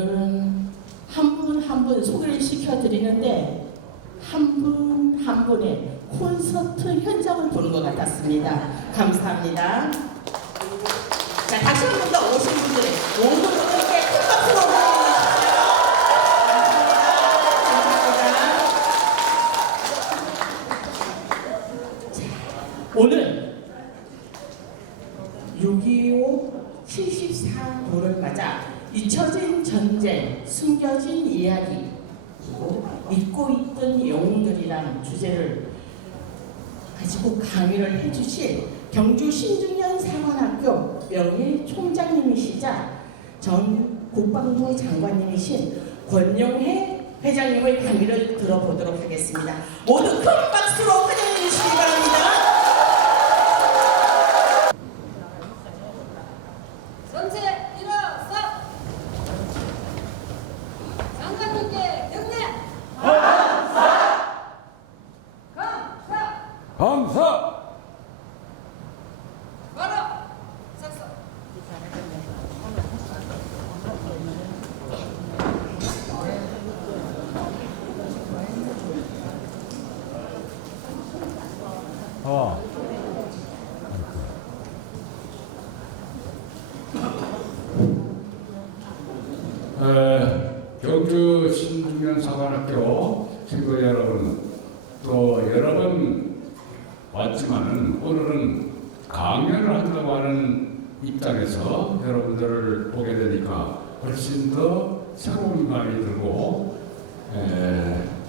오늘은 한 분 한 분 소개를 시켜드리는데 한 분 한 분의 콘서트 현장을 보는 것 같았습니다. 감사합니다. 자, 다시 한 번 더 오신 분들 모든 분들께 큰 박수로 보내주세요. 감사합니다. 자, 오늘 6.25 74도를 맞아 잊혀진 전쟁, 숨겨진 이야기, 잊고 있던 영웅들이란 주제를 가지고 강의를 해주실 경주 신중년 사관학교 명예 총장님이시자 전 국방부 장관님이신 권영해 회장님의 강의를 들어보도록 하겠습니다. 모두 큰 박수로 환영해 주시기 바랍니다. 전체 일어서! 장관님께 경례! 감사! 바로 작성! 경주 신중년 사관학교 친구 여러분, 또 여러 번 왔지만은 오늘은 강연을 한다고 하는 입장에서 여러분들을 보게 되니까 훨씬 더 새로운 마음이 들고,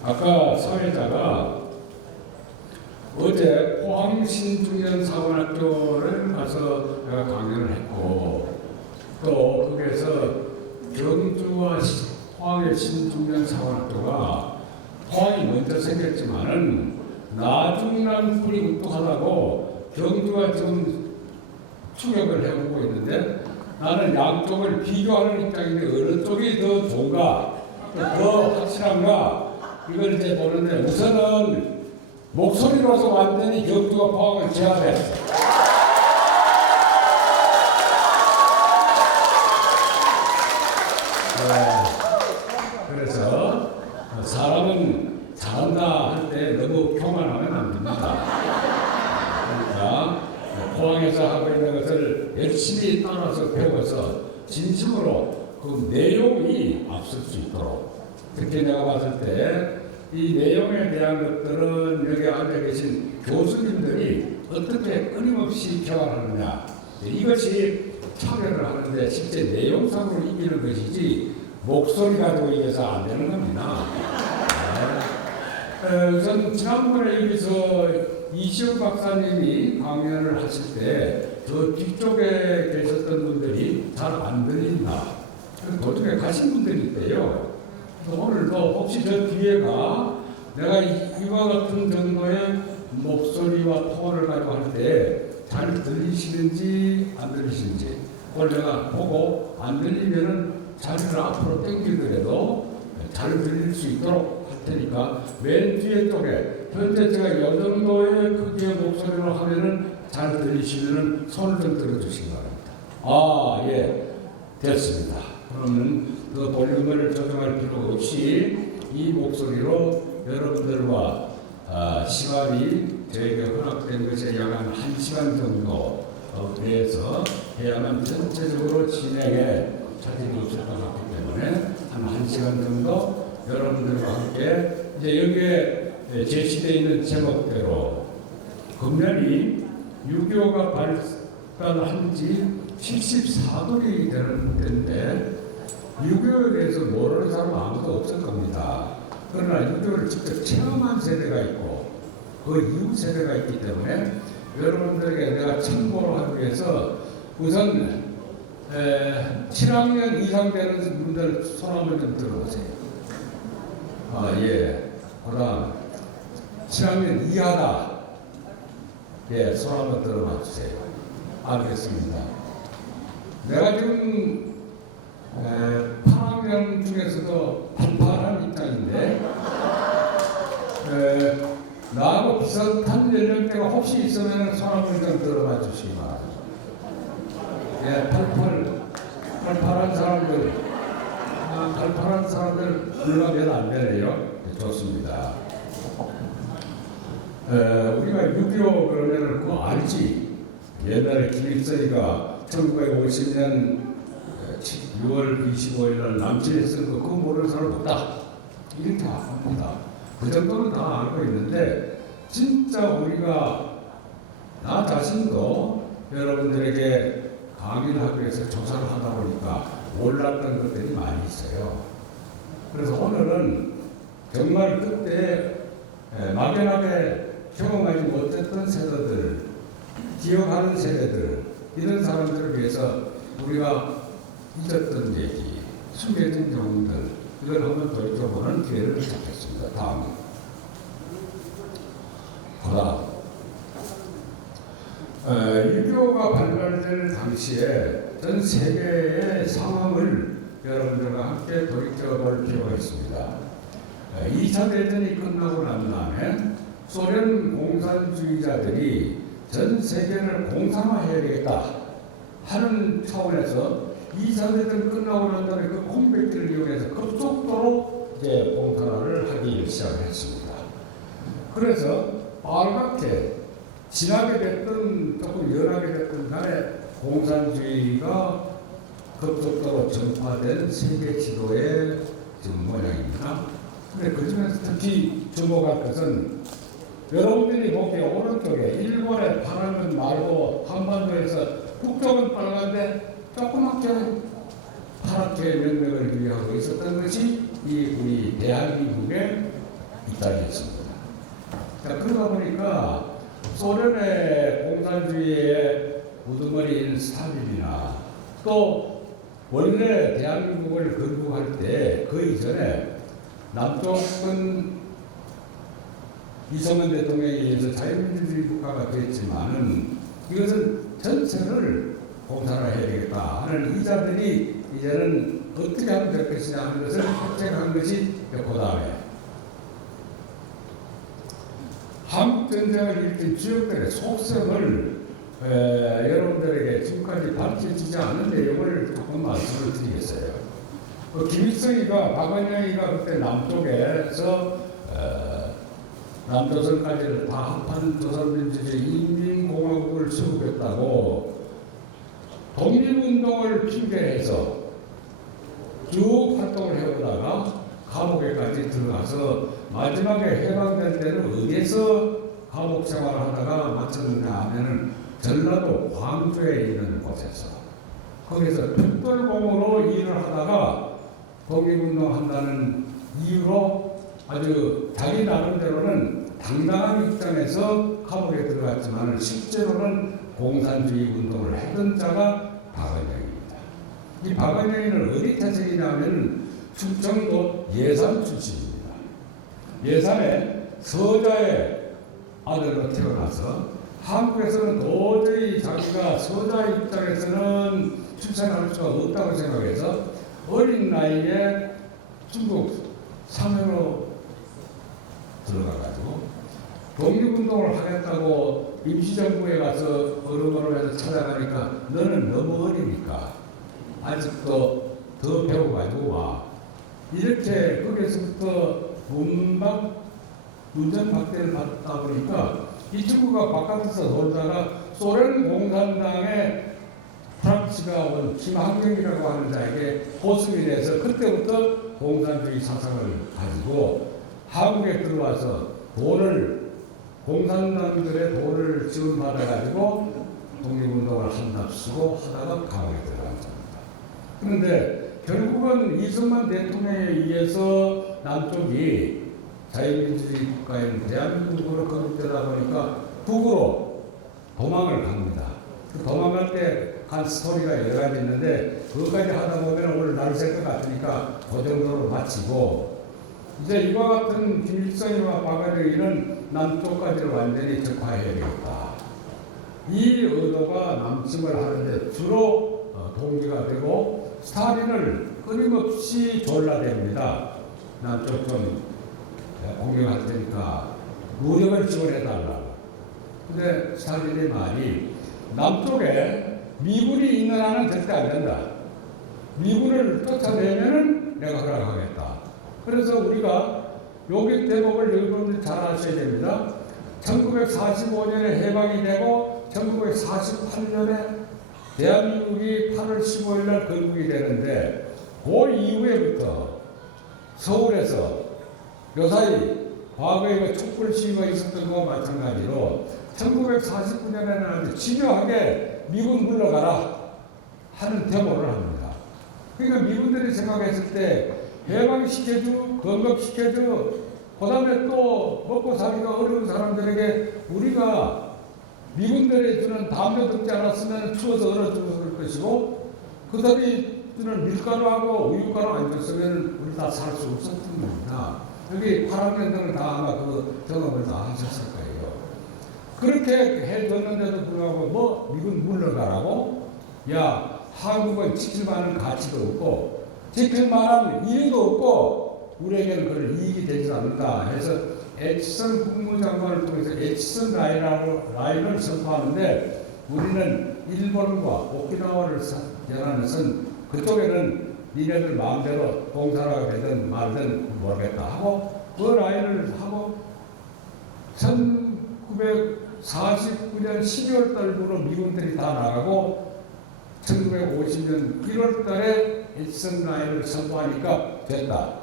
아까 사회자가 어제 포항 신중년 사관학교를 가서 내가 강연을 했고, 또 거기에서 경주와 포항의 신중년 사관학교가 포항이 먼저 생겼지만은 나중난 풀이 우뚝하다고 경주가 지금 추격을 해오고 있는데, 나는 양쪽을 비교하는 입장인데 어느 쪽이 더 좋은가, 더 확실한가, 이걸 이제 보는데 우선은 목소리로서 완전히 경주가 포항을 제압했어. 그래서 사람은 잘한다 할 때 너무 교만하면 안 됩니다. 그러니까 포항에서 하고 있는 것을 열심히 따라서 배워서 진심으로 그 내용이 앞설 수 있도록, 특히 내가 봤을 때 이 내용에 대한 것들은 여기 앉아 계신 교수님들이 어떻게 끊임없이 개발하느냐, 이것이 참여를 하는데 실제 내용상으로 이기는 것이지 목소리 가지고 이겨서 안 되는 겁니다. 우선 지난번에 여기서 이시영 박사님이 강연을 하실 때 저 뒤쪽에 계셨던 분들이 잘 안 들린다, 도중에 가신 분들이 있대요. 오늘도 혹시 저 뒤에가 내가 이와 같은 정도의 목소리와 톤을 가지고 할 때 잘 들리시는지 안 들리시는지, 그걸 내가 보고 안 들리면은 자리를 앞으로 당기더라도 잘 들릴 수 있도록 할 테니까 맨 뒤에 쪽에 현재 제가 이 정도의 크기의 목소리로 하면은 잘 들리시면은 손을 좀 들어주시기 바랍니다. 예, 됐습니다. 그러면 그 볼륨을 조정할 필요 없이 이 목소리로 여러분들과 시간이 저에게 허락된 것에 약 한 1시간 정도 내에서 해야만 전체적으로 진행에 차질이 없을 것 같기 때문에 한 1시간 정도 여러분들과 함께, 이제 여기에 제시되어 있는 제목대로 금년이 6.25가 발간한 지 74돌이 되는 때인데 6.25에 대해서 모르는 사람 아무도 없을 겁니다. 그러나 6.25를 직접 체험한 세대가 있고 그 이후 세대가 있기 때문에 여러분들에게 내가 참고를 하기 위해서 우선 7학년 이상 되는 분들 손 한번 좀 들어보세요. 예. 그 다음 7학년 이하다. 예, 손 한번 들어봐 주세요. 알겠습니다. 내가 지금 8학년 중에서도 반팔한 입장인데 나하고 비슷한 연령대가 혹시 있으면 손 한번 좀 들어봐 주시기 바랍니다. 예, 팔팔한 사람들 올라가면 안 되네요. 네, 좋습니다. 우리가 6.25 그러면은 그거 알지? 옛날에 김일성이가 1950년 6월 25일 날 남친에 쓴 거 그거 모르는 사람 없다. 이렇게 압니다. 그 정도는 다 알고 있는데 진짜 우리가 나 자신도 여러분들에게 강의를 하기 위해서 조사를 하다 보니까 몰랐던 것들이 많이 있어요. 그래서 오늘은 정말 그때 막연하게 경험하지 못했던 세대들, 기억하는 세대들, 이런 사람들을 위해서 우리가 잊었던 얘기, 숨겨진 경험들, 이걸 한번 돌이켜보는 기회를 갖겠습니다. 다음. 하나. 6.25가 발발될 당시에 전 세계의 상황을 여러분들과 함께 돌이켜볼 필요가 있습니다. 2차 대전이 끝나고 난 다음에 소련 공산주의자들이 전 세계를 공산화해야겠다 하는 차원에서 2차 대전 끝나고 난 다음에 그 공백기를 이용해서 급속도로 이제 공산화를 하기 시작을 했습니다. 그래서 빨갛게 진하게 됐든 조금 연하게 됐든 간에 공산주의가 급속도로 전파된 세계 지도의 지금 모양입니다. 근데 그 중에서 특히 주목할 것은 여러분들이 보기에 오른쪽에 일본의 파란은 말고 한반도에서 북쪽은 빨간데 조그맣게 파랗게 명맥을 유지하고 있었던 것이 이 우리 대한민국의 이탈리아였습니다. 자, 그러다 보니까 소련의 공산주의의 우두머리인 스탈린이나 또 원래 대한민국을 건국할 때 그 이전에 남쪽은 이승만 대통령에 의해서 자유민주주의 국가가 됐지만은 이것은 전체를 공산화해야 되겠다 하는 이자들이 이제는 어떻게 하면 될 것이냐 하는 것을 확정한 것이 그 다음에 한국전쟁을 일으킨 지역들의 속성을 여러분들에게 지금까지 밝혀지지 않은 내용을 조금 말씀을 드리겠어요. 김일성이가 박원영이가 그때 남쪽에서 남조선까지를 다 합한 조선민주주의 인민공화국을 세우겠다고 독립운동을 핑계해서 쭉 활동을 해오다가 감옥에까지 들어가서 마지막에 해방될 때는 어디에서 감옥 생활을 하다가 마쳤느냐 하면은 전라도 광주에 있는 곳에서 거기서 특별공으로 일을 하다가 독립운동 한다는 이유로 아주 자기 나름대로는 당당한 입장에서 감옥에 들어갔지만 실제로는 공산주의 운동을 했던 자가 박은영입니다. 이 박은영이는 어디 태생이냐면 충청도 예산 출신입니다. 예산에 서자의 아들로 태어나서 한국에서는 도저히 자기가 서자 입장에서는 출생할 수가 없다고 생각해서 어린 나이에 중국 사면으로 들어가가지고 독립운동을 하겠다고 임시정부에 가서 어려워서 찾아가니까 너는 너무 어리니까 아직도 더 배워가지고 와. 이렇게 거기서부터 문전박대를 받다 보니까 이 친구가 바깥에서 놀다가 소련 공산당의 프랑스가 온 김학령이라고 하는 자에게 보습이 돼서 그때부터 공산주의 사상을 가지고 한국에 들어와서 공산당들의 돈을 지원받아가지고 독립운동을 한답시고 하다가 감옥에 들어간 겁니다. 그런데 결국은 이승만 대통령에 의해서 남쪽이 자유민주주의 국가인 대한민국으로 건국되다 보니까 북으로 도망을 갑니다. 그 도망갈 때 한 스토리가 여러 가지 있는데 그것까지 하다 보면 오늘 날 셀 것 같으니까 그 정도로 마치고 이제 이와 같은 김일성이와 박근혜는 남쪽까지를 완전히 적화해야 되겠다. 이 의도가 남침을 하는데 주로 동기가 되고 스탈린을 끊임없이 졸라댑니다. 남쪽 좀 공격할 테니까 무력을 지원해달라. 근데 스탈린의 말이 남쪽에 미군이 있는 한은 절대 안 된다. 미군을 쫓아내면은 내가 허락하겠다. 그래서 우리가 여기 대목을 여러분들 잘 아셔야 됩니다. 1945년에 해방이 되고 1948년에 대한민국이 8월 15일 날 건국이 되는데 그 이후에부터 서울에서 요사이 과거에 그 촛불 시위가 있었던 것과 마찬가지로 1949년에는 아주 집요하게 미군 물러가라 하는 데모를 합니다. 그러니까 미군들이 생각했을 때 해방시켜주, 건국시켜주, 그 다음에 또 먹고 살기가 어려운 사람들에게 우리가 미군들이 주는 담배 듣지 않았으면 추워서 얼어 죽었을 것이고 그들이 주는 밀가루하고 우유가루 안 줬으면 우리 다 살 수 없었던 겁니다. 여기 8학년들은 다 아마 그 경험을 다 하셨을 거예요. 그렇게 해줬는데도 불구하고 뭐 미군 물러가라고? 야, 한국은 지킬 만한 가치도 없고 지킬 만한 이유도 없고 우리에게는 그런 이익이 되지 않는다 해서 에치슨 국무장관을 통해서 에치슨 라인을 선포하는데 우리는 일본과 오키나와를 연하는 그쪽에는 니네들 마음대로 공산화가 되든 말든 모르겠다 하고 그 라인을 하고 1949년 12월 달부로 미군들이 다 나가고 1950년 1월 달에 에치슨 라인을 선포하니까 됐다.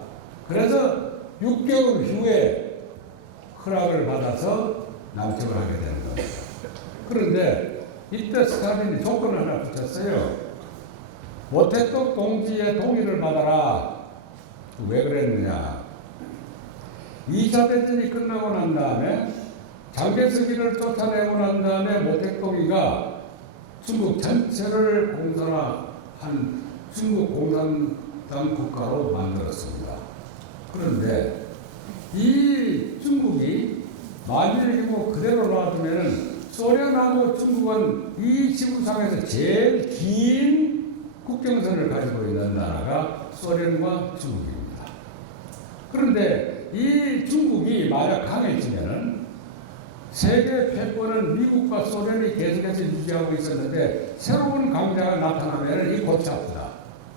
그래서 6개월 후에 허락을 받아서 낭청을 하게 되는 겁니다. 그런데 이때 스탈린이 조건을 하나 붙였어요. 모택동 동지의 동의를 받아라. 왜 그랬느냐? 2차 대전이 끝나고 난 다음에 장개석이를 쫓아내고 난 다음에 모택동이가 중국 전체를 공산화한 중국 공산당 국가로 만들었습니다. 그런데 이 중국이 만일에 뭐 그대로 놔두면 소련하고 중국은 이 지구상에서 제일 긴 국경선을 가지고 있는 나라가 소련과 중국입니다. 그런데 이 중국이 만약 강해지면은 세계 패권은 미국과 소련이 계속해서 유지하고 있었는데 새로운 강자가 나타나면 이 골치 아프다.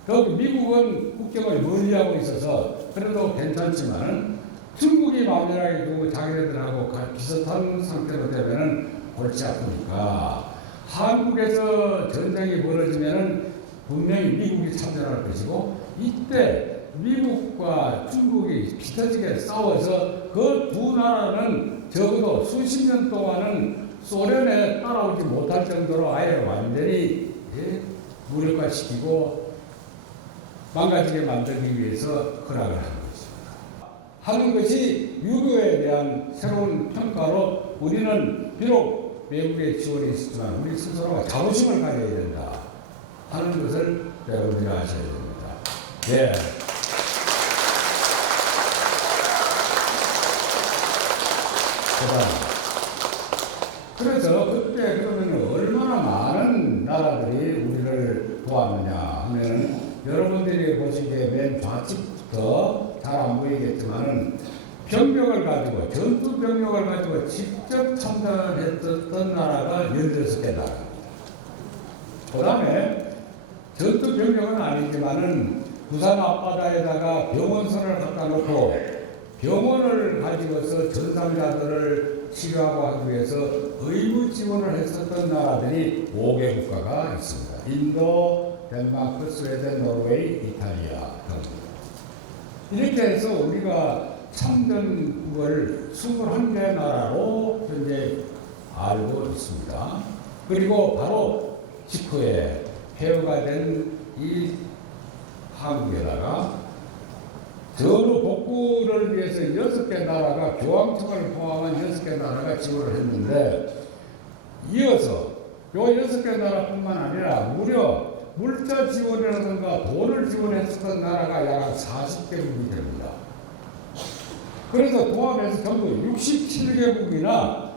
그 미국은 국경을 멀리하고 있어서 그래도 괜찮지만 중국이 만약에 자기네들하고 비슷한 상태로 되면은 골치 아프니까 한국에서 전쟁이 벌어지면은 분명히 미국이 참전할 것이고 이때 미국과 중국이 피터지게 싸워서 그 두 나라는 적어도 수십 년 동안은 소련에 따라오지 못할 정도로 아예 완전히 무력화시키고 망가지게 만들기 위해서 허락을 하는 것입니다. 하는 것이 유교에 대한 새로운 평가로 우리는 비록 외국의 지원이 있지만 우리 스스로가 자부심을 가져야 된다 하는 것을 여러분들이 아셔야 됩니다. 네. 그래서 그때 그러면 얼마나 많은 나라들이 우리를 도왔느냐 하면은 여러분들이 보시기에 맨 좌측부터 잘 안 보이겠지만은 병력을 가지고 전투 병력을 가지고 직접 참전했던 나라가 16개 나라입니다. 그 다음에 전투 병력은 아니지만은 부산 앞바다에다가 병원선을 갖다 놓고 병원을 가지고서 전상자들을 치료하고 하기 위해서 의무 지원을 했었던 나라들이 5개 국가가 있습니다. 인도, 덴마크, 스웨덴, 노르웨이, 이탈리아 등. 이렇게 해서 우리가 참전국을 21개 나라로 현재 알고 있습니다. 그리고 바로 직후에 폐허가 된 이 한국에다가 전후 복구를 위해서 6개 나라가 교황청을 포함한 6개 나라가 지원을 했는데 이어서 요 6개 나라뿐만 아니라 무려 물자 지원이라든가 돈을 지원했었던 나라가 약 40개국이 됩니다. 그래서 도합해서 전부 67개국이나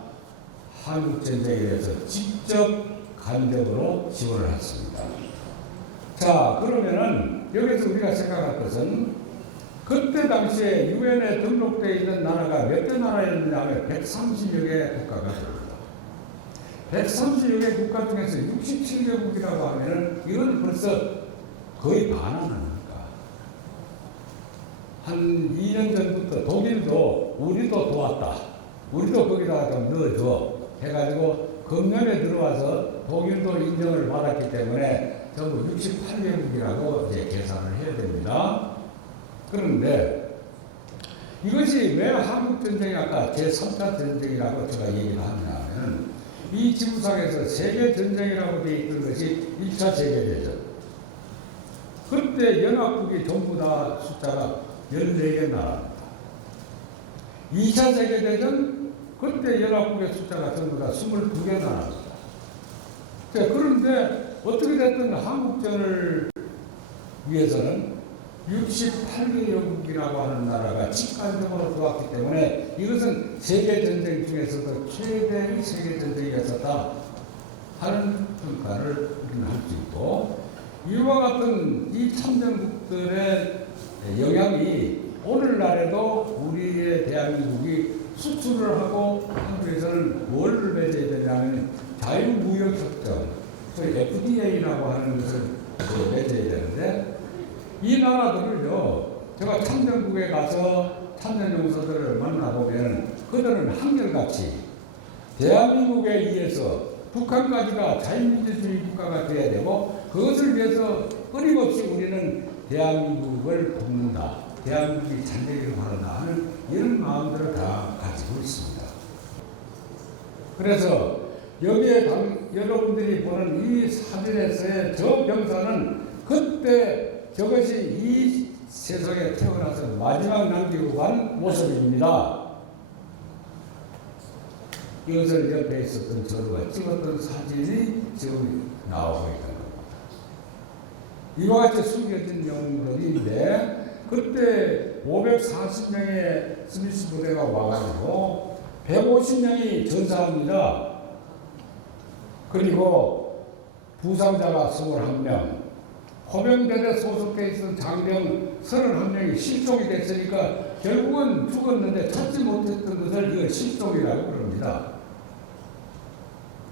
한국전쟁에 대해서 직접 간접으로 지원을 했습니다. 자, 그러면은 여기서 우리가 생각할 것은 그때 당시에 유엔에 등록되어 있는 나라가 몇 개 나라였느냐 하면 130여 개 국가가 됩니다. 130여 개 국가 중에서 67개국이라고 하면은 이건 벌써 거의 반은 아닙니까? 한 2년 전부터 독일도 우리도 도왔다. 우리도 거기다가 좀 넣어줘. 해가지고 금년에 들어와서 독일도 인정을 받았기 때문에 전부 68개국이라고 이제 계산을 해야 됩니다. 그런데 이것이 왜 한국전쟁이 아까 제3차 전쟁이라고 제가 얘기를 하냐면 이 지구상에서 세계전쟁이라고 되어 있던 것이 1차 세계대전. 그때 연합국이 전부 다 숫자가 14개 나라입니다. 2차 세계대전 그때 연합국의 숫자가 전부 다 22개 나라입니다. 그런데 어떻게 됐든 한국전을 위해서는 68개 영국이라고 하는 나라가 직관적으로 들어왔기 때문에 이것은 세계전쟁 중에서도 최대의 세계전쟁이었었다 하는 평가를 우리는 할 수 있고, 이와 같은 이 참전국들의 영향이 오늘날에도 우리의 대한민국이 수출을 하고 한국에서는 뭘 맺어야 되냐면 자유무역협정, 소위 FTA라고 하는 것을 맺어야 되는데, 이 나라들을요, 제가 참전국에 가서 참전용사들을 만나보면 그들은 한결같이 대한민국에 의해서 북한까지가 자유민주주의 국가가 되어야 되고, 그것을 위해서 끊임없이 우리는 대한민국을 돕는다, 대한민국이 잘 되기를 바란다 하는 이런 마음들을 다 가지고 있습니다. 그래서 여기에 여러분들이 보는 이 사진에서의 저 병사는 그때 저것이 이 세상에 태어나서 마지막 남기고 간 모습입니다. 이것을 옆에 있었던 저가 찍었던 사진이 지금 나오고 있는 겁니다. 이와 같이 숨겨진 영웅들인데 그때 540명의 스미스 부대가 와가지고 150명이 전사합니다. 그리고 부상자가 21명, 호병대대 소속돼 있던 장병 31명이 실종이 됐으니까 결국은 죽었는데 찾지 못했던 것을 이걸 실종이라고 그럽니다.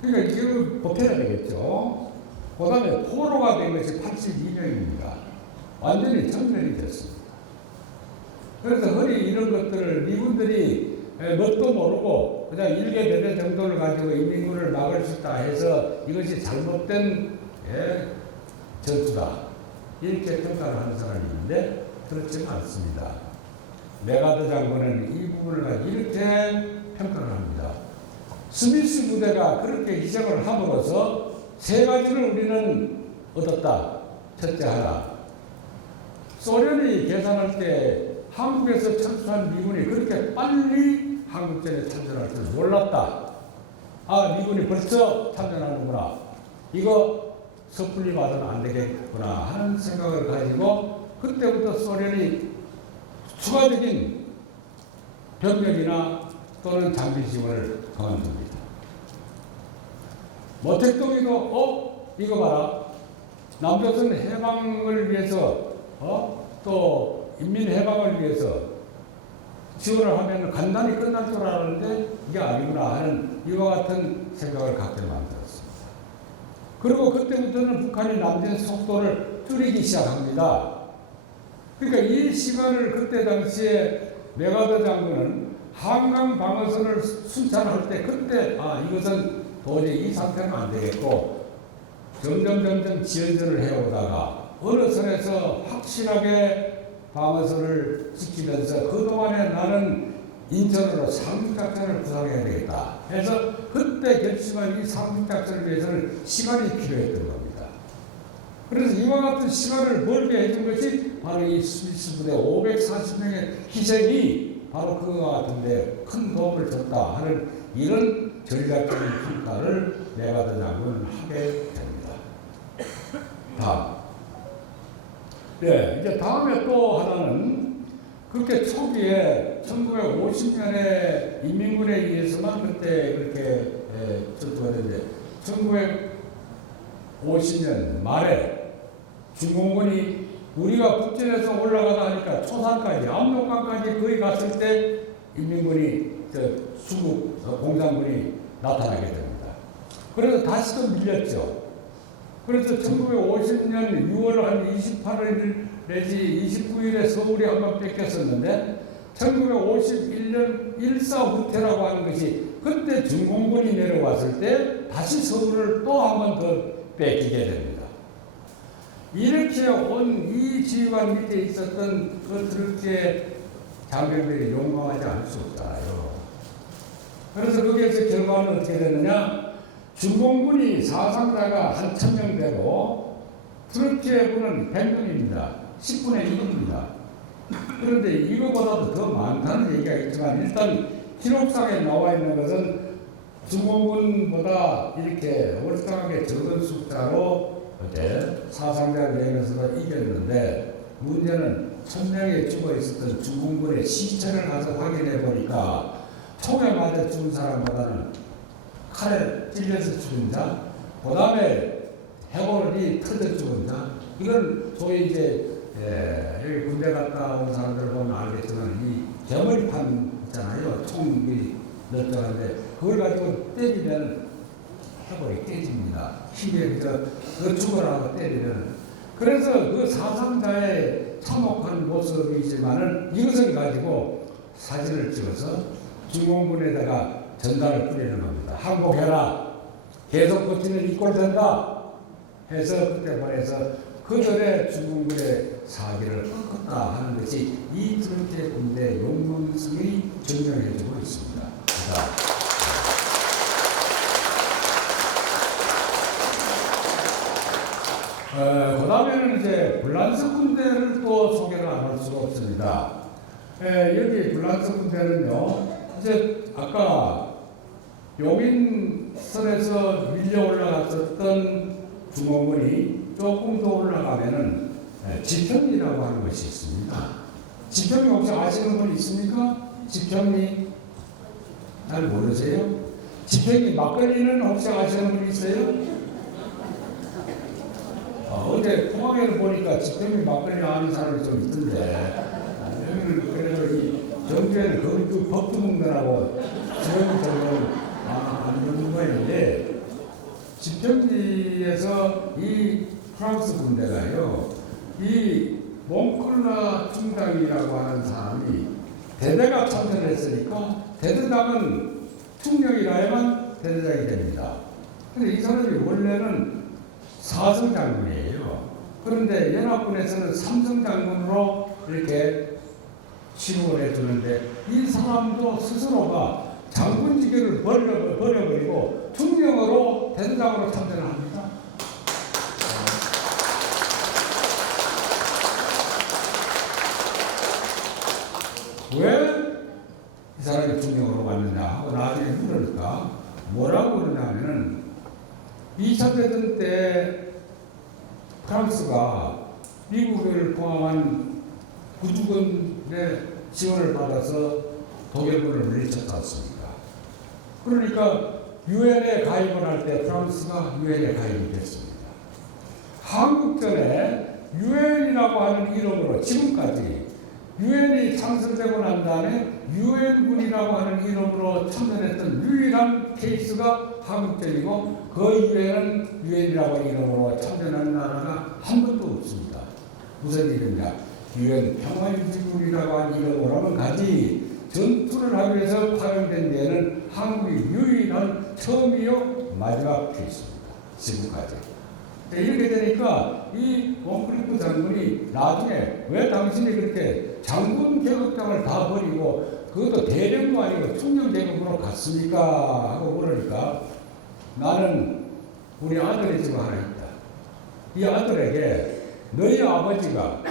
그러니까 이걸 법해야 되겠죠. 그 다음에 포로가 된 것이 82명입니다. 완전히 전멸이 됐습니다. 그래서 허리 이런 것들을 미군들이 뭣도 모르고 그냥 일개 배대 정도를 가지고 인민군을 막을 수 있다 해서 이것이 잘못된 전투다, 이렇게 평가를 하는 사람이 있는데 그렇지 않습니다. 메가더 장군은 이 부분을 가지고 이렇게 평가를 합니다. 스미스 부대가 그렇게 희생을 함으로써 세 가지를 우리는 얻었다. 첫째 하나, 소련이 계산할 때 한국에서 철수한 미군이 그렇게 빨리 한국전에 참전할 줄 몰랐다. 아, 미군이 벌써 참전하는구나, 이거 섣불리 봐서는 안 되겠구나 하는 생각을 가지고 그때부터 소련이 추가적인 병력이나 또는 장비 지원을 그만둡니다. 모택동이도 이거 봐라, 남조선 해방을 위해서 또 인민 해방을 위해서 지원을 하면 간단히 끝날 줄 알았는데 이게 아니구나 하는 이와 같은 생각을 갖게 만들었습니다. 그리고 그때부터는 북한이 남진 속도를 줄이기 시작합니다. 그러니까 이 시간을 그때 당시에 메가더 장군은 한강 방어선을 순찰할 때 그때 이것은 도저히 이 상태는 안 되겠고 점점 지연전을 해오다가 어느 선에서 확실하게 방어선을 지키면서 그동안에 나는 인천으로 상륙작전을 구상해야 되겠다 해서 그때 결심한 이 상륙작전을 위해서는 시간이 필요했던 겁니다. 그래서 이와 같은 시간을 벌게 해준 것이 바로 이 스미스 부대 540명의 희생이 바로 그와 같은데 큰 도움을 줬다 하는 이런 전략적인 평가를 메가더 장군은 하게 됩니다. 다음. 이제 다음에 또 하나는 그렇게 초기에 1950년에 인민군에 의해서만 그때 그렇게 전투가 됐는데 1950년 말에 중공군이 우리가 북진에서 올라가다 하니까 초산까지 압록강까지 거의 갔을 때 인민군이 수국 공산군이 나타나게 됩니다. 그래서 다시 또 밀렸죠. 그래서 1950년 6월 한 28일 내지 29일에 서울이 한번 뺏겼었는데 1951년 일사후퇴라고 하는 것이 그때 중공군이 내려왔을 때 다시 서울을 또 한 번 더 뺏기게 됩니다. 이렇게 온 이 지휘관 밑에 있었던 그 드럽게 장병들이 용감하지 않을 수 없잖아요. 그래서 거기에서 결과는 어떻게 되느냐? 중공군이 사상자가 한 1000명 되고 트로키에군은 100명입니다. 10분의 1입니다. 그런데 이거보다도 더 많다는 얘기가 있지만 일단 기록상에 나와 있는 것은 중공군보다 이렇게 월등하게 적은 숫자로 어제 사상자를 내면서도 이겼는데 문제는 1000명에 죽어 있었던 중공군의 시체를 가서 확인해 보니까 총에 맞아 죽은 사람보다는 칼에 찔려서 죽은 자, 그 다음에 해골이 터져 죽은 자, 이건 소위 이제 여기 군대 갔다 온 사람들 보면 알겠지만 이 개머리판 있잖아요. 총이 넓적한데 그걸 가지고 때리면 해골이 깨집니다. 힘에 그 죽어라고 때리면. 그래서 그 사상자의 참혹한 모습이지만은 이것을 가지고 사진을 찍어서 중공군에다가 전달을 뿌리는 겁니다. 항복해라. 계속 버티는 이꼴 된다. 해서 그때 보내서 그들의 중공군의 사기를 꺾었다 하는 것이 이 트로키의 군대 용맹성이 증명해주고 있습니다. 그 다음에는 이제 불란서 군대를 또 소개를 안 할 수가 없습니다. 여기 불란서 군대는요, 이제 아까 용인선에서 밀려 올라갔었던 중공군이 조금 더 올라가면은 지평리라고 하는 것이 있습니다. 지평리 혹시 아시는 분 있습니까? 지평리 잘 모르세요? 지평리 막걸리는 혹시 아시는 분 있어요? 어제 통화회를 보니까 지평리 막걸리 아는 사람이 좀 있던데 여기는 그래도 이 경주에는 그 법도 먹느라고 지평리 정도는 안 먹는 모양인데 지평리에서 이 프랑스 군대가요, 이 몽클라 중당이라고 하는 사람이 대대가 참전을 했으니까 대대장은 충령이라야만 대대장이 됩니다. 근데 이 사람이 원래는 사성 장군이에요. 그런데 연합군에서는 삼성 장군으로 이렇게 취급을 해주는데 이 사람도 스스로가 장군직을 버려버리고 충령으로 대대장으로 참전을 합니다. 왜 이 사람이 충령으로 갔느냐 하고 나중에 물으니까 뭐라고 그러냐면은 2차 대전 때 프랑스가 미국을 포함한 구주군의 지원을 받아서 독일군을 물리쳤지 않습니까? 그러니까 유엔에 가입을 할 때 프랑스가 유엔에 가입이 됐습니다. 한국전에 유엔이라고 하는 이름으로 지금까지 유엔이 창설되고 난 다음에 유엔군이라고 하는 이름으로 참전했던 유일한 케이스가 한국전이고 그 이외에는 유엔이라고 하는 이름으로 참전한 나라가 한 번도 없습니다. 무슨 일이냐? 유엔 평화유지군이라고 하는 이름으로는 가지 전투를 하기 위해서 파견된 데에는 한국이 유일한 처음이요 마지막 케이스입니다. 지금까지. 이렇게 되니까 이 몽클리프 장군이 나중에 왜 당신이 그렇게 장군 계급장을 다 버리고 그것도 대령도 아니고 충령 계급으로 갔습니까? 하고 물으니까 나는 우리 아들이 지금 하나 있다. 이 아들에게 너희 아버지가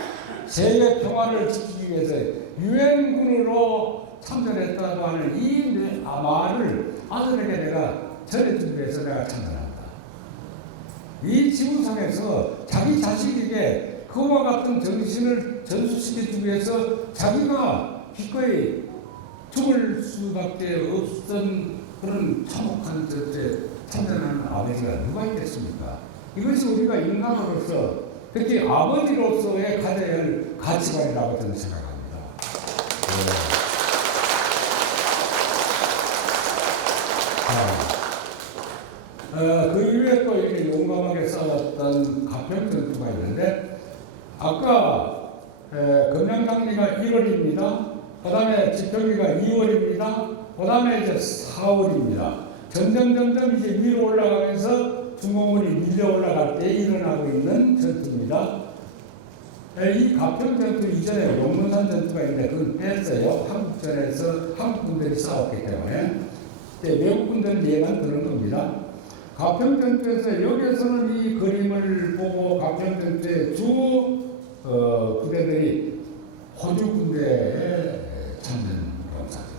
세계 평화를 지키기 위해서 유엔군으로 참전했다고 하는 이 말을 아들에게 내가 전해주기 위해서 내가 참전한다. 이 지구상에서 자기 자식에게 그와 같은 정신을 전수시켜주기 위해서 자기가 기꺼이 죽을 수밖에 없던 그런 참혹한 절제 참전하는 아버지가 누가 있겠습니까? 이것이 우리가 인간으로서 특히 아버지로서의 가져야 할 가치관이라고 저는 생각합니다. 그 이후에 또 이렇게 용감하게 싸웠던 가평 전투가 있는데 아까 부장리가 1월입니다. 그 다음에 집행위가 2월입니다. 그 다음에 이제 4월입니다. 점점 이제 위로 올라가면서 중공군이 밀려 올라갈 때 일어나고 있는 전투입니다. 이 가평 전투 이전에 용문산 전투가 있는데 그건 뺐어요. 한국전에서 한국군들이 싸웠기 때문에. 외국군들은 얘만 그런 겁니다. 가평 전투에서 여기에서는 이 그림을 보고 가평 전투의 주 부대들이 호주 군대에 찾는 영상입니다.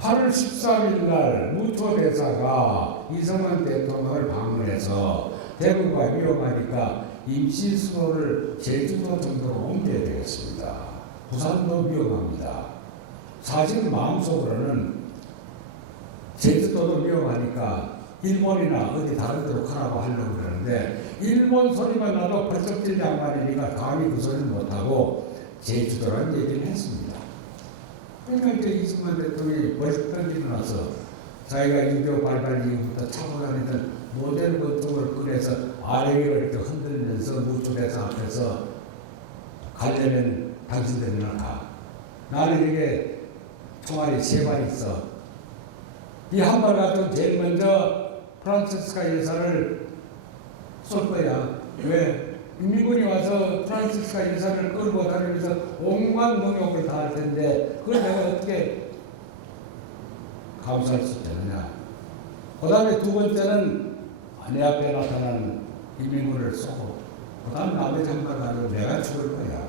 8월 13일 날 무초 대사가 이승만 대통령을 방문해서 대구가 위험하니까 임시 수도를 제주도 정도로 옮겨야 되겠습니다. 부산도 위험합니다. 사실 마음속으로는 제주도도 위험하니까 일본이나 어디 다른 데로 가라고 하려고 그러는데 일본 소리만 나도 벌쩍 질 양반이니까 감히 그 소리를 못하고 제주도라는 얘기를 했습니다. 그러니까 이제 이승만 대통령이 벌떡 일어나서 자기가 6.25 발발 이후부터 차고 다니던 모델 권총을 꺼내서 아래 위로 이렇게 흔들면서 무초대사 앞에서 가려면 당신들이나 가. 나는 이게 총알이 3발 있어. 이 한 발 가지고 제일 먼저 프란치스카 여사를 쏠 거야. 왜? 미군이 와서 프란치스카 여사를 끌고 다니면서 온갖 능욕을 다 할 텐데 그걸 내가 어떻게 감수할 수 있겠느냐. 그 다음에 두 번째는 내 앞에 나타난 이민군을 쏘고 그 다음 남의 장관 가지고 내가 죽을 거야.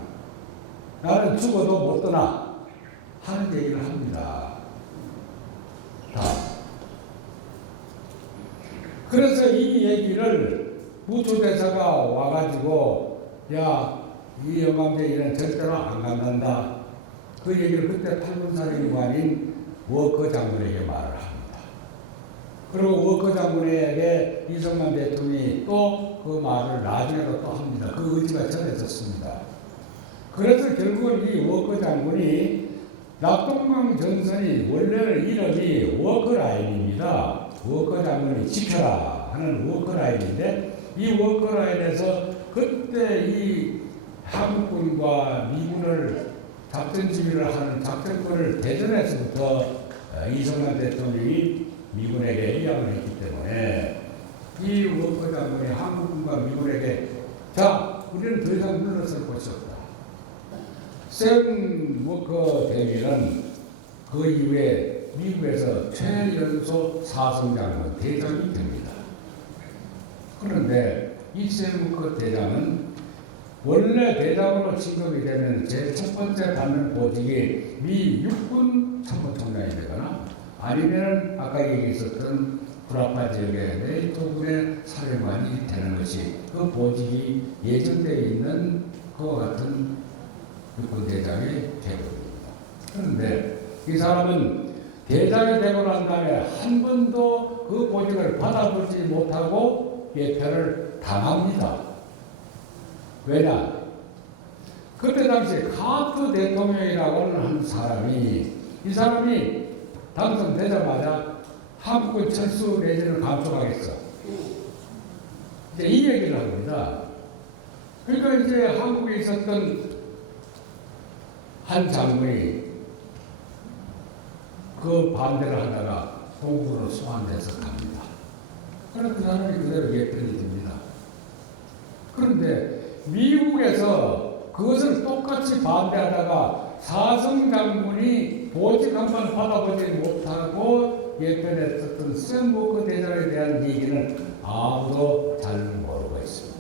나는 죽어도 못 떠나 하는 얘기를 합니다. 다. 그래서 이 얘기를 무초대사가 와가지고 야, 이 영광제 일은 절대로 안 간단다. 그 얘기를 그때 팔군사령관인 워커 장군에게 말을 합니다. 그리고 워커 장군에게 이승만 대통령이 또 그 말을 나중에도 또 합니다. 그 의지가 전해졌습니다. 그래서 결국은 이 워커 장군이 낙동강 전선이 원래는 이름이 워커라인입니다. 워커 장군이 지켜라 하는 워커라인인데 이 워커라인에서 그때 이 한국군과 미군을 작전 지휘를 하는 작전권을 대전에서부터 이승만 대통령이 미군에게 이양을 했기 때문에 이 워커 장군이 한국군과 미군에게 자, 우리는 더 이상 물러설 곳이 없다. 샘 워커 대위는 그 이후에 미국에서 최연소 사성장군 대장이 됩니다. 그런데 이 샘 워커 대장은 원래 대장으로 취급이 되면 제일 첫 번째 받는 보직이 미 육군 참모총장이 되거나 아니면 아까 얘기했었던 구라파 지역의 네이토군의 사령관이 되는 것이 그 보직이 예정되어 있는 그와 같은 육군 대장이 되거든요. 그런데 이 사람은 대장이 되고 난 다음에 한 번도 그 보직을 받아보지 못하고 예표를 당합니다. 왜냐? 그때 당시 카트 대통령이라고 하는 사람이 이 사람이 당선되자마자 한국은 철수 내지를 감축하겠어. 이제 이 얘기를 합니다. 그러니까 이제 한국에 있었던 한 장군이 그 반대를 하다가 동부로 소환돼서 갑니다. 그래서 그 사람이 그대로 예편이 됩니다. 그런데 미국에서 그것을 똑같이 반대하다가 사성 장군이 보직 한번 받아보지 못하고 예편했었던 샘 워커 대장에 대한 얘기는 아무도 잘 모르고 있습니다.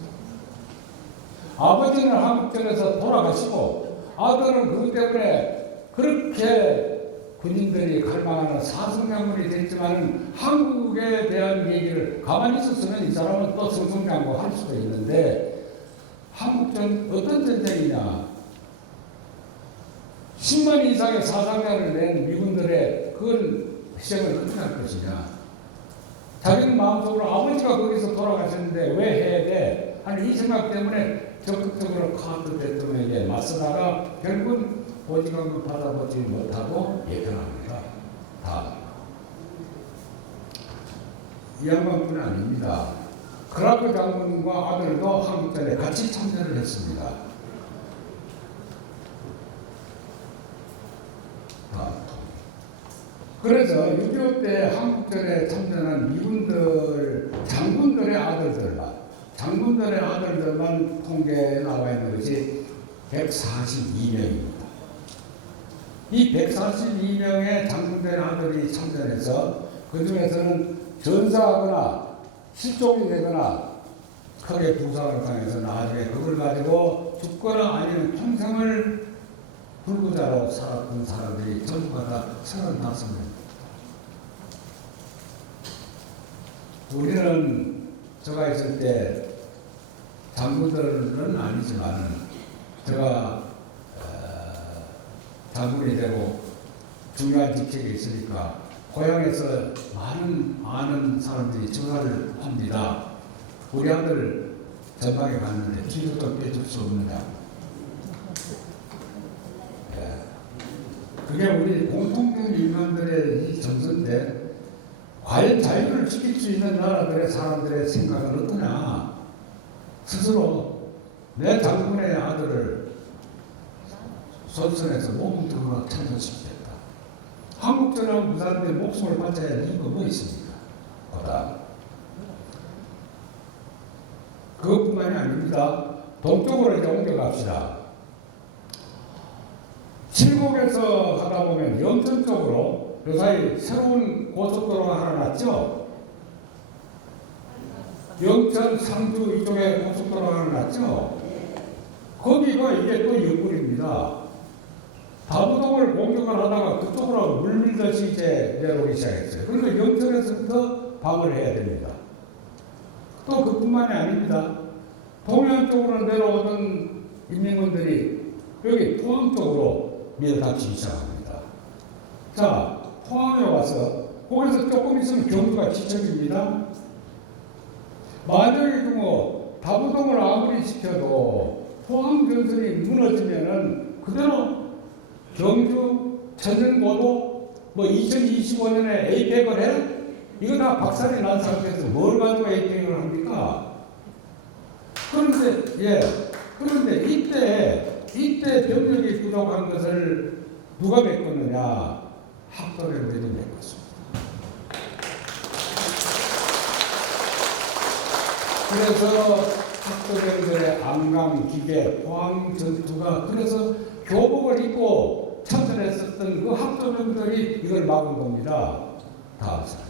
아버지는 한국전에서 돌아가시고 아들은 그것 때문에 그렇게 군인들이 갈망하는 사성 장군이 됐지만 한국에 대한 얘기를 가만히 있었으면 이 사람은 또 승승장구 할 수도 있는데 한국전 어떤 전쟁이냐 10만 이상의 사상자를 낸 미군들의 그걸 희생을 어떻게 할 것이냐. 자기는 마음속으로 아버지가 거기서 돌아가셨는데 왜 해야 돼? 하는 이 생각 때문에 적극적으로 카트 대통령에게 맞서다가 결국은 보직함을 받아보지 못하고 예편합니다. 다. 이 양반뿐이 아닙니다. 크라크 장군과 아들도 한국전에 같이 참여를 했습니다. 그래서 6.25 때 한국전에 참전한 이분들, 장군들의 아들들만 통계에 나와 있는 것이 142명입니다. 이 142명의 장군들의 아들이 참전해서 그 중에서는 전사하거나 실종이 되거나 크게 부상을 당해서 나중에 그걸 가지고 죽거나 아니면 평생을 불구자로 살았던 사람들이 전부가 다 35명입니다. 우리는 제가 있을 때 장군들은 아니지만 제가 장군이 되고 중요한 직책이 있으니까 고향에서 많은 아는 사람들이 전화를 합니다. 우리 아들 전방에 갔는데 뒤도 빼줄 수 없느냐. 그게 우리 공통된 인간들의 이 정서인데 과연 자유를 지킬 수 있는 나라들의 사람들의 생각은 어떠냐. 스스로 내 장군의 아들을 선선해서 몸통으로 참전시키겠다. 한국전하고 그 사람들의 목숨을 바쳐야 할 이유가 뭐 있습니까? 보다 그것뿐만이 아닙니다. 동쪽으로 이제 옮겨갑시다. 칠곡에서 가다 보면 영천 쪽으로 요사이 새로운 고속도로가 하나 났죠. 영천, 상주 이쪽에 고속도로가 하나 났죠. 거기가 이게 또 옆구리입니다. 다부동을 공격을 하다가 그쪽으로 물밀듯이 이제 내려오기 시작했어요. 그러니까 영천에서부터 방어를 해야 됩니다. 또 그뿐만이 아닙니다. 동해안 쪽으로 내려오던 인민군들이 여기 포항 쪽으로 밀어닥치기 시작합니다. 자, 포항에 와서 거기서 조금 있으면 경주가 지척입니다. 만약에 뭐 다부동을 아무리 시켜도 포항 전선이 무너지면은 그대로 경주, 천정고도 뭐 2025년에 에이펙을 해? 이거 다 박살이 난 상태에서 뭘 가지고 에이펙을 합니까? 그런데 이때 병력이 부족한 것을 누가 메꿨느냐? 학도병들이 메꿨습니다. 그래서 학도병들의 안강, 기계, 포항 전투가 그래서 교복을 입고 참전했었던 그 학도병들이 이걸 막은 겁니다. 다음 slide.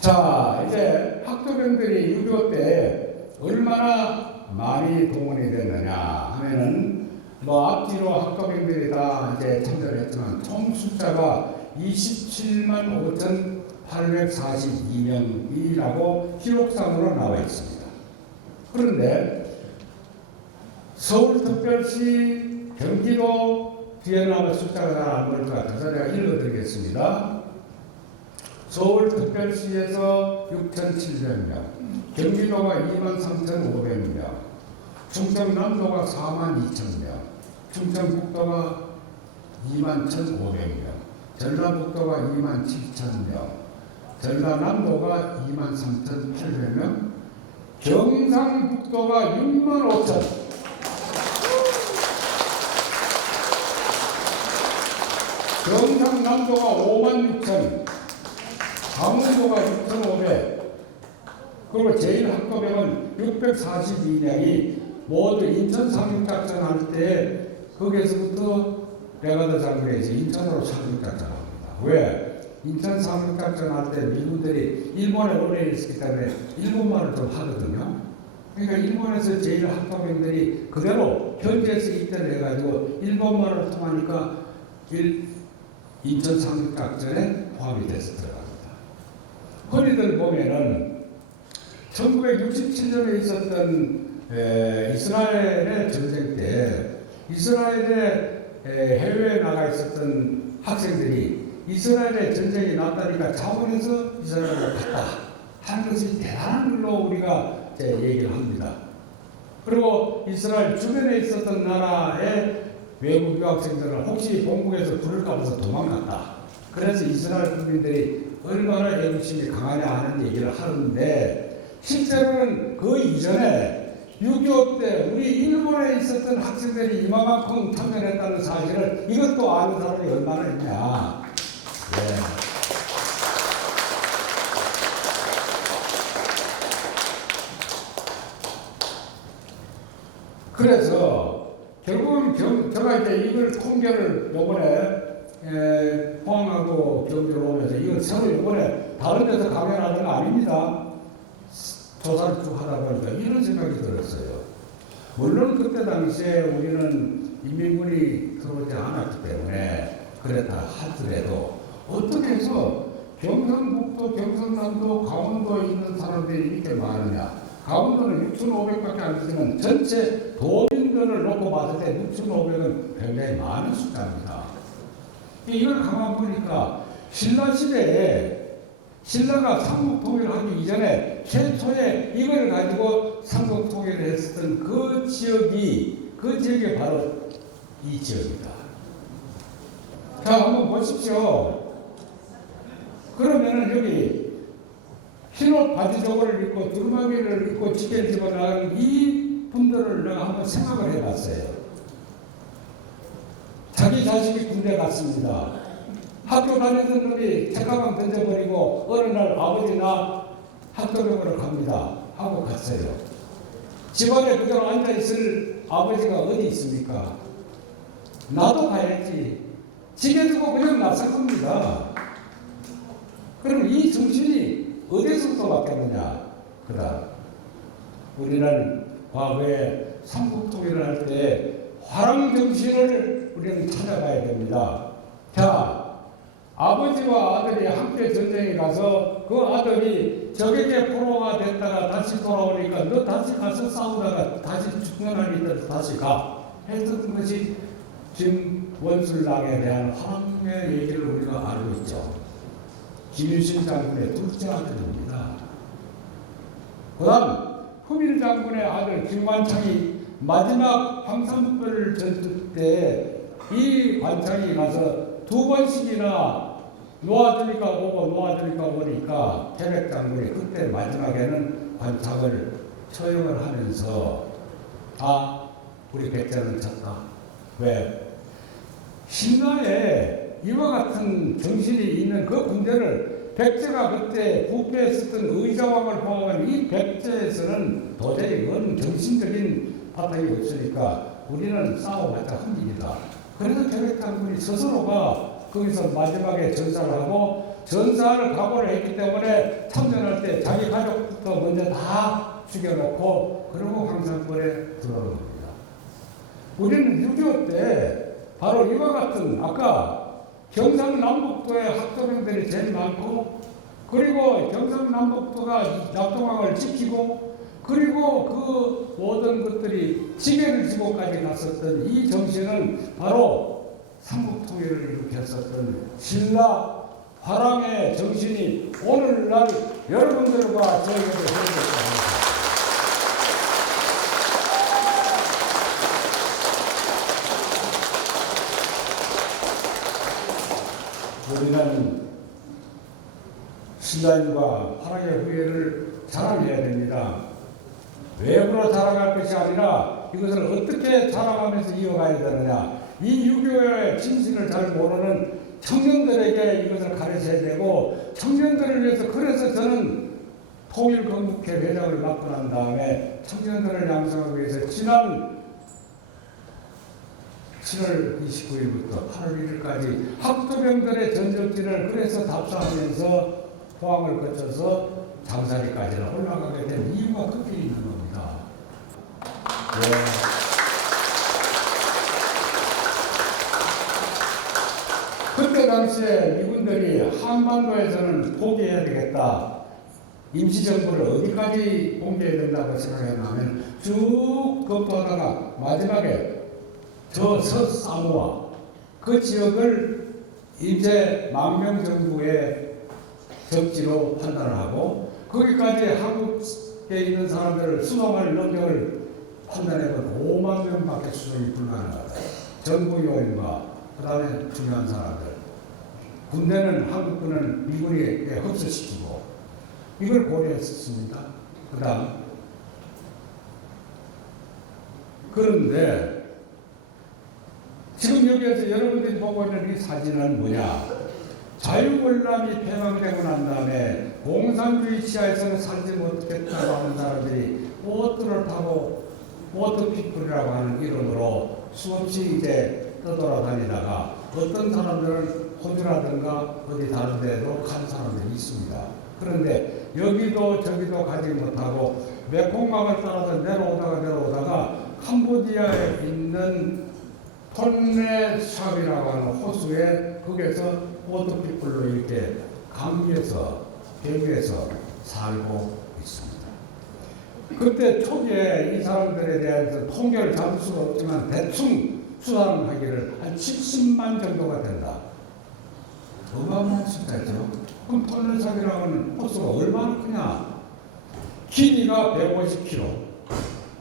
자, 이제 학도병들이 6.25 때 얼마나 많이 동원이 됐느냐 하면은 뭐 앞뒤로 학도병들이 다 이제 참전했지만 총 숫자가 27만 5,842명이라고 기록상으로 나와 있습니다. 그런데 서울특별시, 경기도 뒤에 나온 숫자가 잘 안 보일 것 같아서 제가 읽어드리겠습니다. 서울특별시에서 6,700명, 경기도가 23,500명, 충청남도가 42,000명, 충청북도가 21,500명, 전라북도가 27,000명, 전라남도가 23,800명, 경상북도가 65,000명, 경상남도가 56,000, 강원도가 6,500, 그리고 제1학도병은 642명이 모두 인천 상륙작전 할 때 거기에서부터 레가드 장군이 이제 인천으로 상륙작전을 합니다. 왜? 인천 상륙작전 할 때 미군들이 일본에 오래 있었기 때문에 일본말을 좀 하거든요. 그러니까 일본에서 제1학도병들이 그대로 현지에서 입대를 해가지고 일본말을 통하니까 인천 상륙작전에 포함이 돼서 들어갑니다. 흔히들 보면은 1967년에 있었던 이스라엘의 전쟁 때 이스라엘에 해외에 나가 있었던 학생들이 이스라엘에 전쟁이 났다니까 자원해서 이스라엘을 갔다 하는 것이 대단한 걸로 우리가 얘기를 합니다. 그리고 이스라엘 주변에 있었던 나라의 외국 유학생들은 혹시 본국에서 불을 까면서 도망갔다. 그래서 이스라엘 국민들이 얼마나 애국심이 강하냐 하는 얘기를 하는데 실제로는 그 이전에 6.25 때 우리 일본에 있었던 학생들이 이만큼 참전했다는 사실을 이것도 아는 사람이 얼마나 있냐. 그래서 결국은 제가 이제 이걸 통계를 요번에 포항하고 경주를 오면서 이걸 서로 요번에 다른 데서 강연하는 거 아닙니다. 조사를 쭉 하다 보니까 이런 생각이 들었어요. 물론 그때 당시에 우리는 인민군이 들어오지 않았기 때문에 그랬다 하더라도 어떻게 해서 경상북도, 경상남도, 강원도에 있는 사람들이 이렇게 많으냐. 강원도는 6,500밖에 안 되지만 전체 도민들을 놓고 봤을 때 6,500은 굉장히 많은 숫자입니다. 이걸 가만 보니까 신라 시대에 신라가 삼국통일을 하기 이전에 최초에 이걸 가지고 삼국통일을 했었던 그 지역이 바로 이 지역입니다. 자, 한번 보십시오. 그러면은 여기 흰옷 바지 저고를 입고 두루마기를 입고 지게를 집어나가는 이 분들을 내가 한번 생각을 해봤어요. 자기 자식이 군대 갔습니다. 학교 다니던 놈이 책가방 던져버리고 어느 날 아버지나 학교병으로 갑니다. 하고 갔어요. 집안에 그대로 앉아있을 아버지가 어디 있습니까? 나도 가야지. 지게 두고 그냥 나설 겁니다. 그럼 이 정신이 어디서부터 왔겠느냐? 그다. 우리는 과거에 삼국통일을 할 때 화랑 정신을 우리는 찾아가야 됩니다. 자, 아버지와 아들이 함께 전쟁에 가서 그 아들이 적에게 포로가 됐다가 다시 돌아오니까 너 다시 가서 싸우다가 다시 죽는다니까 다시 가. 했던 것이 지금 원술랑에 대한 화랑의 얘기를 우리가 알고 있죠. 김유신 장군의 둘째 아들입니다. 그 다음 후밀 장군의 아들 김관창이 마지막 황산벌 전투 때 이 관창이 가서 2번씩이나 놓아주니까 오고 놓아주니까 오니까 태백 장군이 그때 마지막에는 관창을 처형을 하면서 우리 백제는 졌다. 왜? 신라에 이와 같은 정신이 있는 그 군대를 백제가 그때 국배했었던 의자왕을 포함한 이 백제에서는 도저히 그런 정신적인 바탕이 없으니까 우리는 싸워봤자 흠집이다. 그래서 태백장군이 스스로가 거기서 마지막에 전사를 하고 전사를 각오를 했기 때문에 참전할 때 자기 가족부터 먼저 다 죽여놓고 그러고 황산벌에 들어오는 겁니다. 우리는 6.25 때 바로 이와 같은 아까 경상남북도에 학도병들이 제일 많고 그리고 경상남북도가 낙동강을 지키고 그리고 그 모든 것들이 지게를 지고까지 갔었던 이 정신은 바로 삼국통일을 일으켰었던 신라 화랑의 정신이 오늘날 여러분들과 저에게도 흐르고 우리는 신라인과 화랑의 후예를 자랑해야 됩니다. 외부로 자랑할 것이 아니라 이것을 어떻게 자랑하면서 이어가야 되느냐. 이 6.25의 진실을 잘 모르는 청년들에게 이것을 가르쳐야 되고 청년들을 위해서 그래서 저는 통일건국회 회장을 맡고 난 다음에 청년들을 양성하기 위해서 지난 7월 29일부터 8월 1일까지 학도병들의 전적진을 그래서 답사하면서 포항을 거쳐서 장사리까지는 올라가게 된 이유가 그게 있는 겁니다. 네. 그때 당시에 미군들이 한반도에서는 포기해야 되겠다. 임시정부를 어디까지 옮겨야 된다고 생각했냐면 쭉 검토하다가 마지막에 저 서사모아 그 지역을 이제 망명정부의 적지로 판단을 하고 거기까지 한국에 있는 사람들을 수송할 능력을 판단해본 5만 명밖에 수송이 불가능하다. 정부 요인과 그 다음에 중요한 사람들 군대는 한국군은 미군이 흡수시키고 이걸 고려했었습니다. 그 다음 그런데 지금 여기에서 여러분들이 보고 있는 이 사진은 뭐냐? 자유월남이 폐망되고 난 다음에 공산주의 치하에서는 살지 못했다고 하는 사람들이 보트를 타고 보트피플이라고 하는 이름으로 수없이 이제 떠돌아다니다가 어떤 사람들은 호주라든가 어디 다른 데도 간 사람들이 있습니다. 그런데 여기도 저기도 가지 못하고 메콩강을 따라서 내려오다가 캄보디아에 있는 톤레샵이라고 하는 호수에 거기에서 보트피플로 이렇게 강에서 배구에서 살고 있습니다. 그때 초기에 이 사람들에 대해서 통계를 잡을 수가 없지만 대충 추산하기를 한 70만 정도가 된다. 어마어마한 숫자죠. 그럼 톤레샵이라고 하는 호수가 얼마나 크냐? 길이가 150km,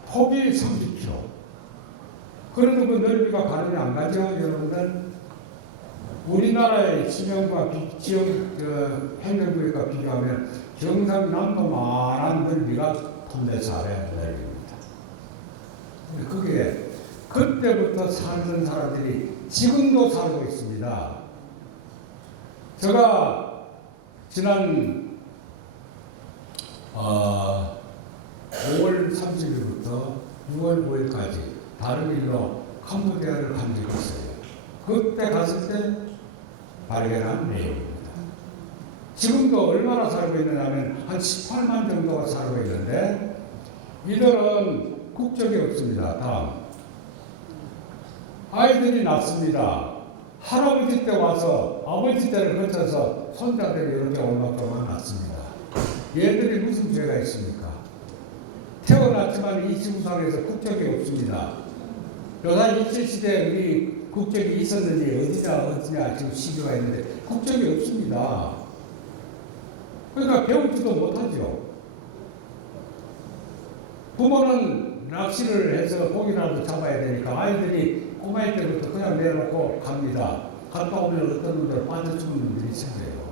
폭이 30km. 그래도 그 넓이가 가늠이 안 가죠, 여러분들? 우리나라의 지명과 지역 행정구역과 비교하면 경상남도만한 넓이가 톤레샵의 넓이입니다. 그게 그때부터 살던 사람들이 지금도 살고 있습니다. 제가 지난 5월 30일부터 6월 5일까지 다른 일로 캄보디아를 간 적이 있어요. 그때 갔을 때 발견한 내용입니다. 지금도 얼마나 살고 있느냐면 한 18만 정도가 살고 있는데 이들은 국적이 없습니다. 다음 아이들이 낳습니다. 할아버지 때 와서 아버지 때를 거쳐서 손자들이 이렇게 얼마 동안 낳습니다. 얘들이 무슨 죄가 있습니까? 태어났지만 이 지구상에서 국적이 없습니다. 요사 일제시대에 우리 국적이 있었는지 어디냐 지금 시기가 있는데 국적이 없습니다. 그러니까 배우지도 못하죠. 부모는 낚시를 해서 고기라도 잡아야 되니까 아이들이 꼬마일 때부터 그냥 내놓고 갑니다. 갔다 오면 어떤 놈들 빠져 죽는 놈들이 생겨요.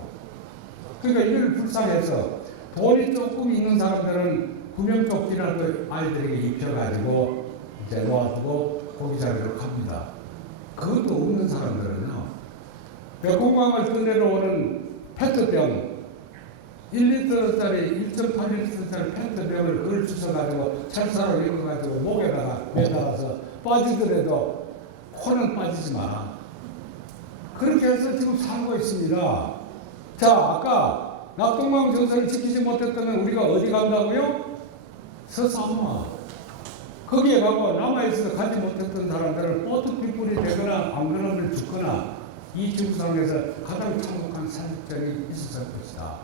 그러니까 이걸 불쌍해서 돈이 조금 있는 사람들은 구명조끼라도 아이들에게 입혀가지고 이제 놓아두고 고기 잡으러 갑니다. 그것도 없는 사람들은요, 메콩강을 떠내려오는 페트병, 1리터짜리, 1.8리터짜리 페트병을 그걸 주워가지고 철사로 읽어가지고 목에다가 매달아서 빠지더라도 코는 빠지지 마. 그렇게 해서 지금 살고 있습니다. 자, 아까 낙동강 전선을 지키지 못했다면 우리가 어디 간다고요? 서사마. 거기에 가고 남아있어서 가지 못했던 사람들은 보트피플이 되거나 안그러면 죽거나 이 지구상에서 가장 참혹한 산적이 있었을 것이다.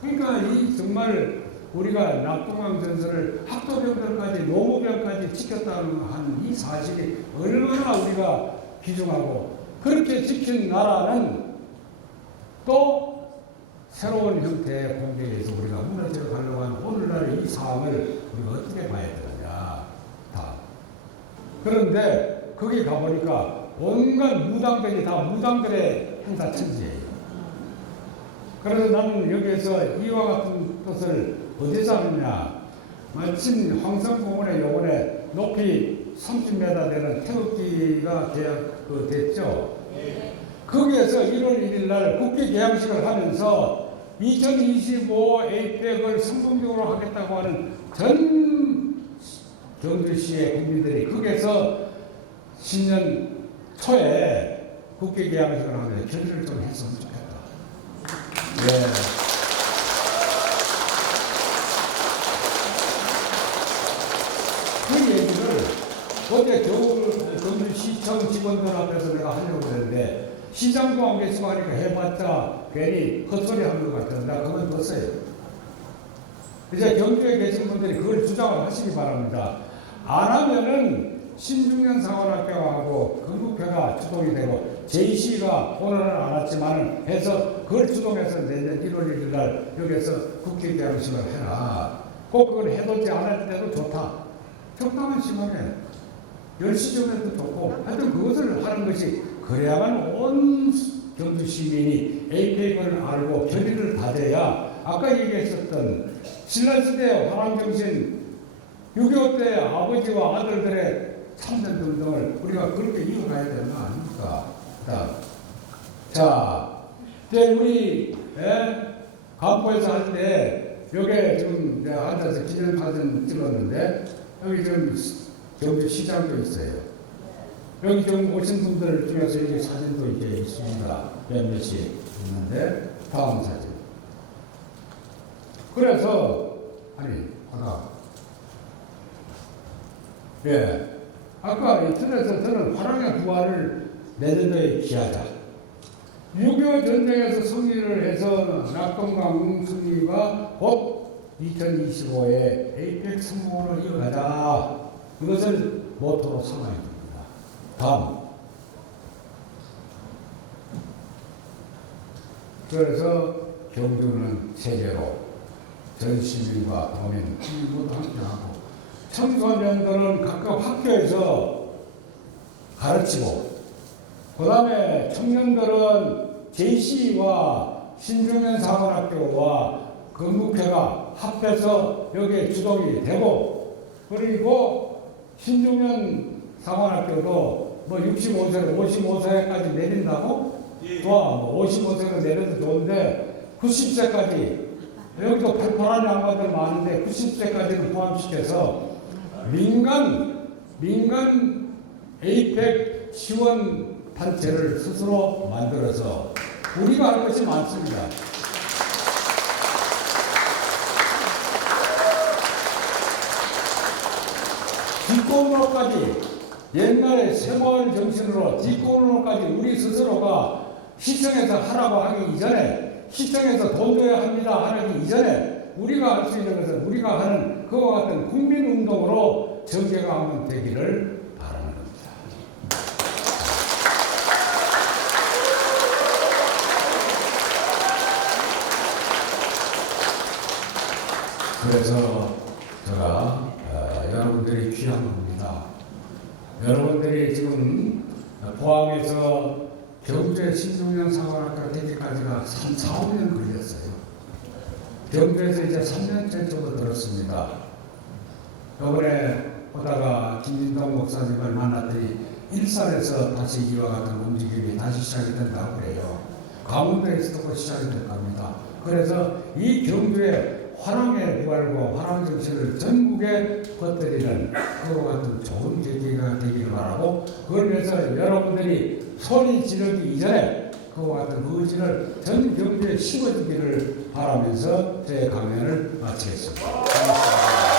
그러니까 이 정말 우리가 낙동강 전선을 학도병들까지 노무병까지 지켰다는 한 이 사실이 얼마나 우리가 귀중하고 그렇게 지킨 나라는 또 새로운 형태의 공격에서 우리가 무너져 가려고 하는 오늘날의 이 상황을 우리가 어떻게 봐야 되느냐. 다. 그런데 거기 가보니까 온갖 무당들이 다 무당들의 행사천지예요. 그래서 나는 여기에서 이와 같은 뜻을 어디서 하느냐. 마침 황성공원에 요번에 높이 30m 되는 태극기가 됐죠. 거기에서 1월 1일 날 국회 개항식을 하면서 2025 에이펙을 성공적으로 하겠다고 하는 전 경주시의 국민들이 거기에서 신년 초에 국회 개항식을 하는데 결의를 좀 했으면 좋겠다. 예. 그 얘기를 어제 경주시청 직원들 앞에서 내가 하려고 했는데 시장도 안 계시고 하니까 해봤자 괜히 헛소리 하는 것 같아서 내가 그만뒀어요. 이제 경주에 계신 분들이 그걸 주장을 하시기 바랍니다. 안 하면은 신중년 사관학교하고 건국회가 주동이 되고 JC가 오늘은 안 왔지만 해서 그걸 주동해서 내년 1월 1일 날 여기에서 국회 개항식을 해라. 꼭 그걸 해놓지 않을 때도 좋다. 적당한 시간에 10시 전에도 좋고 하여튼 그것을 하는 것이 그래야만 온 경주 시민이 에이펙을 알고 결의를 다져야 아까 얘기했었던 신라시대 화랑정신 6.25 때 아버지와 아들들의 참전운동을 우리가 그렇게 이어가야 되는 거 아닙니까? 자, 이제 우리 간포에서 할 때 여기 지금 내가 앉아서 기념사진 찍었는데 여기 좀 경주 시장도 있어요. 여기 좀 오신 분들 중에서 여기 사진도 이제 있습니다. 몇몇이 있는데 다음 사진. 그래서 아까 이 틀에서 저는 화랑의 부활을 내년도에 기하자. 6.25 전쟁에서 승리를 해서 낙동강 승리가 곧 2025에 에이펙 성공으로 이어가자. 이것을 모토로 삼아야 됩니다. 다음. 그래서 경주는 세계로 전 시민과 도민 모두 함께하고 청소년들은 각각 학교에서 가르치고 그 다음에 청년들은 JC와 신중현 사관학교와 건국회가 합해서 여기에 주동이 되고 그리고 신중현 사관학교도 뭐 65세, 55세까지 내린다고? 좋아, 55세로 내려도 좋은데 90세까지 여기도 발포라는 양반들 많은데 90세까지는 포함시켜서 민간 에이펙 지원 단체를 스스로 만들어서 우리가 할 것이 많습니다. 뒷공로까지 옛날에 세월 정신으로 뒷공로까지 우리 스스로가 시청에서 하라고 하기 이전에 시청에서 돈 줘야 합니다 하기 이전에 우리가 할 수 있는 것은 우리가 하는 그와 같은 국민운동으로 전개가 한번 되기를 바라는 겁니다. 그래서 제가 여러분들이 귀한 겁니다. 여러분들이 지금 포항에서 경주의 신중현 사관학교 되기까지가 3, 4, 5년 걸렸어요. 경주에서 이제 3년째 접어들었습니다. 이번에 보다가 김진동 목사님을 만났더니 일산에서 다시 이와 같은 움직임이 다시 시작이 된다고 그래요. 강원도에서도 곧 시작이 될 겁니다. 그래서 이 경주의 화랑의 부활과 화랑 정신을 전국에 퍼뜨리는 그와 같은 좋은 계기가 되기를 바라고 그걸 위해서 여러분들이 소리 지르기 이전에 그와 같은 의지를 전 경주에 심어주기를 바라면서 제 강연을 마치겠습니다. 고맙습니다.